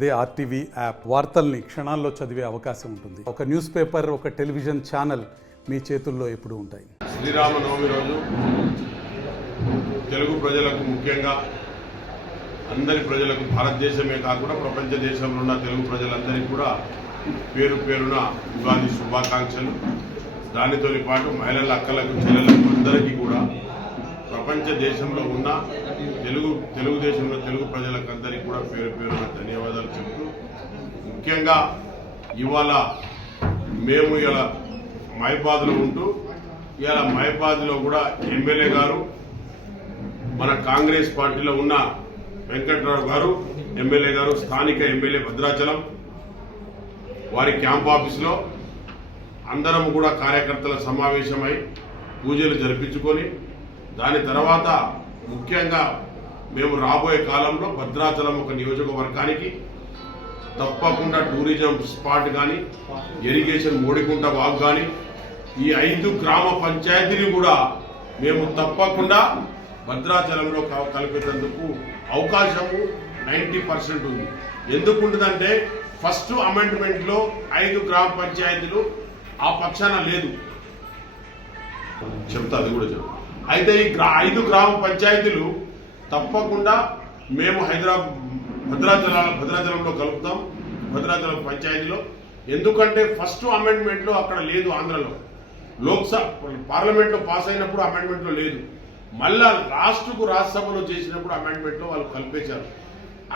అదే RTV app వార్తల్ని క్షణాల్లో చదివే అవకాశం ఉంటుంది. ఒక న్యూస్ పేపర్, ఒక టెలివిజన్ ఛానల్ మీ చేతుల్లో ఎప్పుడూ ఉంటాయి. శ్రీరామనవమి రోజు తెలుగు ప్రజలకు, ముఖ్యంగా అందరి ప్రజలకు, భారతదేశమే కాకుండా ప్రపంచ దేశంలో ఉన్న తెలుగు ప్రజలందరికీ కూడా పేరు పేరున ఉగాది శుభాకాంక్షలు. దానితో పాటు మహిళల అక్కలకు, చెల్లెలకు అందరికీ కూడా ప్రపంచ దేశంలో ఉన్న తెలుగుదేశంలో తెలుగు ప్రజలకు అందరికీ కూడా పేరు పేరున ధన్యవాదాలు చెప్తూ, ముఖ్యంగా ఇవాళ మేము ఇలా మహిబాద్లో ఉంటూ ఇవాళ మహిబాద్లో కూడా ఎమ్మెల్యే గారు, మన కాంగ్రెస్ పార్టీలో ఉన్న వెంకట్రావు గారు ఎమ్మెల్యే గారు, స్థానిక ఎమ్మెల్యే భద్రాచలం వారి క్యాంప్ ఆఫీసులో అందరం కూడా కార్యకర్తల సమావేశమై పూజలు జరిపించుకొని, దాని తర్వాత ముఖ్యంగా మేము రాబోయే కాలంలో భద్రాచలం ఒక నియోజకవర్గానికి తప్పకుండా టూరిజం స్పాట్ కానీ, ఇరిగేషన్ మోడికుంట వాగు కానీ, ఈ 5 గ్రామ పంచాయతీలు కూడా మేము తప్పకుండా భద్రాచలంలో కలిపేందుకు అవకాశము 90% ఉంది. ఎందుకుంటుందంటే ఫస్ట్ అమెండ్మెంట్లో 5 గ్రామ పంచాయతీలు ఆ పక్షాన లేదు, చెప్తా అది కూడా చెప్తా. అయితే ఈ 5 గ్రామ పంచాయతీలు తప్పకుండా మేము భద్రాచలంలో కలుపుతాం, భద్రాచలం పంచాయతీలో. ఎందుకంటే ఫస్ట్ అమెండ్మెంట్లో అక్కడ లేదు, ఆంధ్రలో లోక్సభ పార్లమెంట్లో పాస్ అయినప్పుడు అమెండ్మెంట్లో లేదు, మళ్ళా రాజ్యసభలో చేసినప్పుడు అమెండ్మెంట్లో వాళ్ళు కల్పేశారు.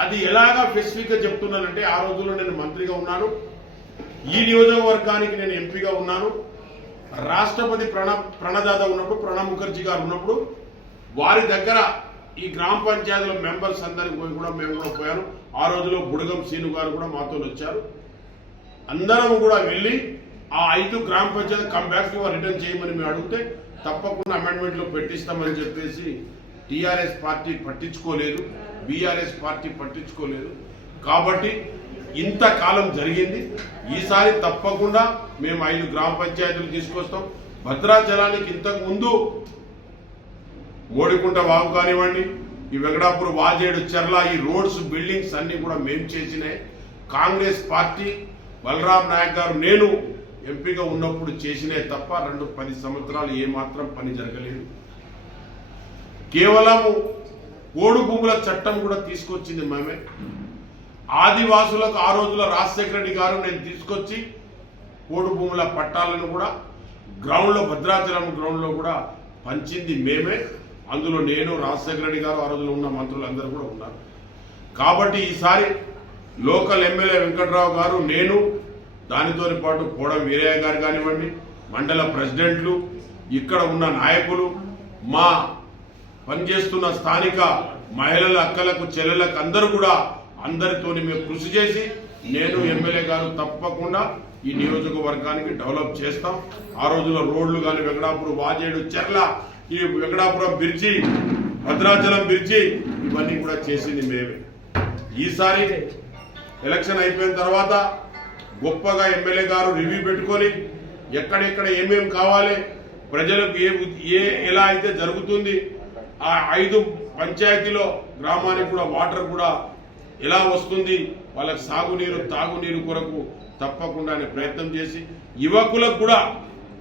అది ఎలాగా స్పెసిఫిక్గా చెప్తున్నానంటే, ఆ రోజుల్లో నేను మంత్రిగా ఉన్నాను, ఈ నియోజకవర్గానికి నేను ఎంపీగా ఉన్నాను, రాష్ట్రపతి ప్రణదాత ఉన్నప్పుడు, ప్రణబ్ ముఖర్జీ గారు ఉన్నప్పుడు వారి దగ్గర ఈ గ్రామ పంచాయతీల మెంబర్స్ అందరికి పోయి కూడా మేము కూడా పోయాను. ఆ రోజులో బుడగం సీను గారు కూడా మాతో వచ్చారు. అందరం కూడా వెళ్ళి ఆ 5 గ్రామ పంచాయతీ కంబ్యాక్ రిటర్న్ చేయమని మేము అడిగితే తప్పకుండా అమెండ్మెంట్లో పెట్టిస్తామని చెప్పేసి టీఆర్ఎస్ పార్టీ పట్టించుకోలేదు, బీఆర్ఎస్ పార్టీ పట్టించుకోలేదు. కాబట్టి ఇంతకాలం జరిగింది. ఈసారి తప్పకుండా మేము 5 గ్రామ పంచాయతీలు తీసుకొస్తాం. భద్రాచలానికి ఇంతకు ముందు మోడికుంట వాగు కానివ్వండి, ఈ వెంకటాపురం, వాజేడు, చెర్ల, ఈ రోడ్స్, బిల్డింగ్స్ అన్ని కూడా మేము చేసినాయి. కాంగ్రెస్ పార్టీ బలరాం నాయక్ గారు, నేను ఎంపీగా ఉన్నప్పుడు చేసినే తప్ప 10 సంవత్సరాలు ఏమాత్రం పని జరగలేదు. కేవలం ఓడు భూముల చట్టం కూడా తీసుకొచ్చింది మేమే. ఆదివాసులకు ఆ రోజుల్లో రాజశేఖర రెడ్డి గారు నేను తీసుకొచ్చి పోడు భూముల పట్టాలను కూడా గ్రౌండ్లో, భద్రాచలం గ్రౌండ్లో కూడా పంచింది మేమే. అందులో నేను, రాజశేఖర రెడ్డి గారు, ఆ రోజుల్లో ఉన్న మంత్రులందరూ కూడా ఉన్నారు. కాబట్టి ఈసారి లోకల్ ఎమ్మెల్యే వెంకట్రావు గారు, నేను, దానితో పాటు కోడం వీరయ్య గారు కానివ్వండి, మండల ప్రెసిడెంట్లు, ఇక్కడ ఉన్న నాయకులు, మా పనిచేస్తున్న స్థానిక మహిళల అక్కలకు, చెల్లెలకు అందరూ కూడా అందరితోని మేము కృషి చేసి, నేను, ఎమ్మెల్యే గారు తప్పకుండా ఈ నియోజకవర్గానికి డెవలప్ చేస్తాం. ఆ రోజుల్లో రోడ్లు కానీ, వెంకటాపురం, వాజేడు, చెర్ల, ఈ వెంకటాపురం బ్రిడ్జి, భద్రాచలం బ్రిడ్జి, ఇవన్నీ కూడా చేసింది మేమే. ఈసారి ఎలక్షన్ అయిపోయిన తర్వాత గొప్పగా ఎమ్మెల్యే గారు రివ్యూ పెట్టుకొని ఎక్కడెక్కడ ఏమేమి కావాలి, ప్రజలకు ఎలా అయితే జరుగుతుంది, ఆ 5 పంచాయతీలో గ్రామానికి కూడా వాటర్ కూడా ఎలా వస్తుంది, వాళ్ళకి సాగునీరు, తాగునీరు కొరకు తప్పకుండా ప్రయత్నం చేసి, యువకులకు కూడా,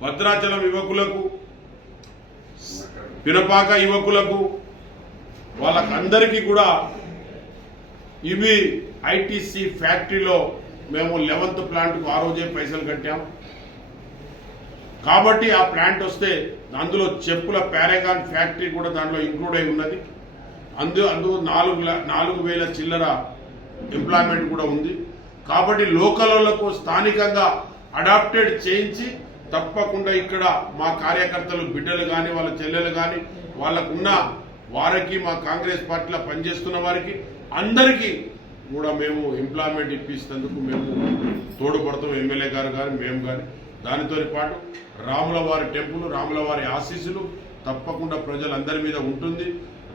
భద్రాచలం యువకులకు, పినపాక యువకులకు, వాళ్ళకందరికీ కూడా ఇవి ఐటీసీ ఫ్యాక్టరీలో మేము 11th ప్లాంట్కు ఆ రోజే పైసలు కట్టాం. కాబట్టి ఆ ప్లాంట్ వస్తే అందులో చెప్పుల పారాగాన్ ఫ్యాక్టరీ కూడా దాంట్లో ఇంక్లూడ్ అయి ఉన్నది. అందు 4,000 చిల్లర ఎంప్లాయ్మెంట్ కూడా ఉంది. కాబట్టి లోకలకు స్థానికంగా అడాప్టెడ్ చేయించి తప్పకుండా ఇక్కడ మా కార్యకర్తలు, బిడ్డలు కానీ, వాళ్ళ చెల్లెలు కానీ, వాళ్ళకున్న వారికి, మా కాంగ్రెస్ పార్టీలో పనిచేస్తున్న వారికి అందరికీ కూడా మేము ఎంప్లాయ్మెంట్ ఇప్పిస్తేందుకు మేము తోడ్పడతాం, ఎమ్మెల్యే గారు కానీ, మేము కానీ. దానితో పాటు రాములవారి టెంపుల్, రాములవారి ఆశీస్సులు తప్పకుండా ప్రజలందరి మీద ఉంటుంది.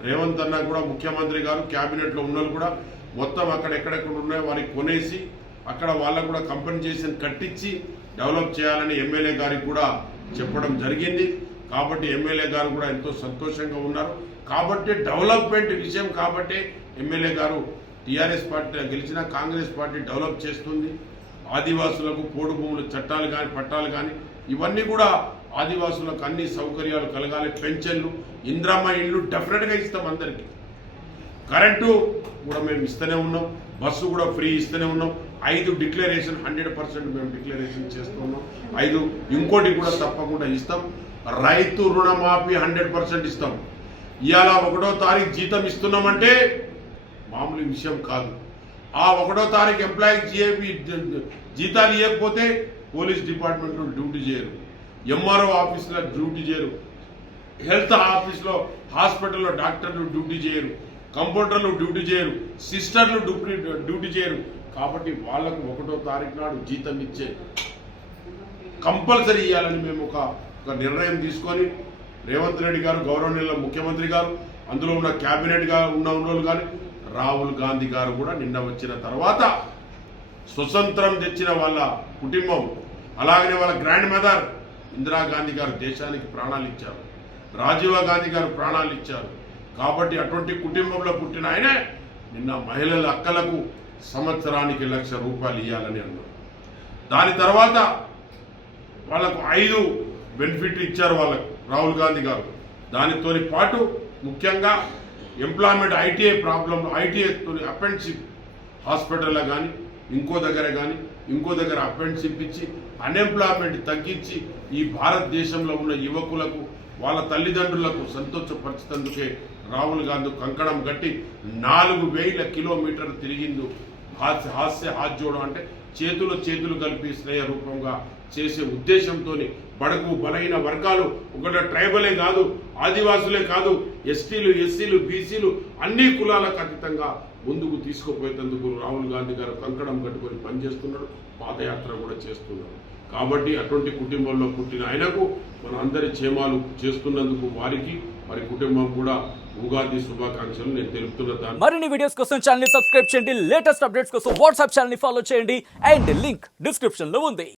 రేవంత్ అన్న కూడా, ముఖ్యమంత్రి గారు, క్యాబినెట్లో ఉన్నోళ్ళు కూడా మొత్తం అక్కడ ఎక్కడెక్కడ ఉన్నాయో వారికి కొనేసి అక్కడ వాళ్ళకు కూడా కంపెన్సేషన్ కట్టించి డెవలప్ చేయాలని ఎమ్మెల్యే గారికి కూడా చెప్పడం జరిగింది. కాబట్టి ఎమ్మెల్యే గారు కూడా ఎంతో సంతోషంగా ఉన్నారు. కాబట్టి డెవలప్మెంట్ విషయం కాబట్టి ఎమ్మెల్యే గారు టీఆర్ఎస్ పార్టీ గెలిచినా కాంగ్రెస్ పార్టీ డెవలప్ చేస్తుంది. ఆదివాసులకు పోడు భూముల చట్టాలు కానీ పట్టాలు కానీ ఇవన్నీ కూడా ఆదివాసులకు అన్ని సౌకర్యాలు కలగాలి. పెన్షన్లు, ఇంద్రమ్మ ఇళ్ళు డెఫినెట్గా ఇస్తాం అందరికీ. కరెంటు కూడా మేము ఇస్తూనే ఉన్నాం, బస్సు కూడా ఫ్రీ ఇస్తూనే ఉన్నాం. 5 డిక్లరేషన్ 100% మేము డిక్లరేషన్ చేస్తూ ఉన్నాం. 5 ఇంకోటి కూడా తప్పకుండా ఇస్తాం. రైతు రుణమాఫీ 100% ఇస్తాం. ఇవాళ 1వ తారీఖు జీతం ఇస్తున్నామంటే మామూలు విషయం కాదు. ఆ 1వ తారీఖు ఎంప్లాయీకి జీతాలు ఇవ్వకపోతే పోలీస్ డిపార్ట్మెంట్లో డ్యూటీ చేయరు, ఎంఆర్ఓ ఆఫీసులో డ్యూటీ చేయరు, హెల్త్ ఆఫీస్లో హాస్పిటల్లో డాక్టర్లు డ్యూటీ చేయరు, కంపౌండర్లు డ్యూటీ చేయరు, సిస్టర్లు డ్యూటీ చేయరు. కాబట్టి వాళ్లకు 1వ తారీఖు నాడు జీతం ఇచ్చే కంపల్సరీ ఇవ్వాలని మేము ఒక నిర్ణయం తీసుకొని రేవంత్ రెడ్డి గారు, గౌరవనీయుల ముఖ్యమంత్రి గారు, అందులో ఉన్న క్యాబినెట్గా ఉన్న వాళ్ళు కానీ రాహుల్ గాంధీ గారు కూడా నిన్న వచ్చిన తర్వాత స్వతంత్రం తెచ్చిన వాళ్ళ కుటుంబం, అలాగనే వాళ్ళ గ్రాండ్ మదర్ ఇందిరాగాంధీ గారు దేశానికి ప్రాణాలు ఇచ్చారు, రాజీవ్ గాంధీ గారు ప్రాణాలు ఇచ్చారు. కాబట్టి అటువంటి కుటుంబంలో పుట్టిన ఆయనే నిన్న మహిళల అక్కలకు సంవత్సరానికి ₹1,00,000 ఇవ్వాలని అన్నారు. దాని తర్వాత వాళ్ళకు 5 బెనిఫిట్ ఇచ్చారు వాళ్ళకు రాహుల్ గాంధీ గారు. దానితో పాటు ముఖ్యంగా ఎంప్లాయ్మెంట్ ఐటీఐ ప్రాబ్లం, ఐటీఐతో అప్రెంటిషిప్ హాస్పిటల్లో కానీ ఇంకో దగ్గర అప్రెంటిషిప్ ఇచ్చి అన్ఎంప్లాయ్మెంట్ తగ్గించి ఈ భారతదేశంలో ఉన్న యువకులకు వాళ్ళ తల్లిదండ్రులకు సంతోషపరిచేందుకే రాహుల్ గాంధీ కంకణం కట్టి 4,000 కిలోమీటర్లు తిరిగింది. హాస్యోడం అంటే చేతులు కలిపి స్నేహ రూపంగా చేసే ఉద్దేశంతో బడుగు బలహీన వర్గాలు, ఒకటి ట్రైబలే కాదు, ఆదివాసులే కాదు, ఎస్టీలు, ఎస్సీలు, బీసీలు అన్ని కులాలకు అతీతంగా ముందుకు తీసుకుపోయేందుకు రాహుల్ గాంధీ గారు కంకణం కట్టుకొని పనిచేస్తున్నాడు, పాదయాత్ర కూడా చేస్తున్నాడు. కాబట్టి అటువంటి కుటుంబంలో పుట్టిన ఆయనకు మన అందరి క్షేమాలు చేస్తున్నందుకు వారికి వారి కుటుంబం కూడా ఉగాది శుభాకాంక్షలు నేను తెలుపుతున్నా. మరిన్ని వీడియోస్ కోసం ఛానల్ ని సబ్స్క్రైబ్ చేయండి, లేటెస్ట్ అప్డేట్స్ కోసం వాట్సాప్ ఛానల్ ని ఫాలో చేయండి అండ్ లింక్ డిస్క్రిప్షన్ లో ఉంది.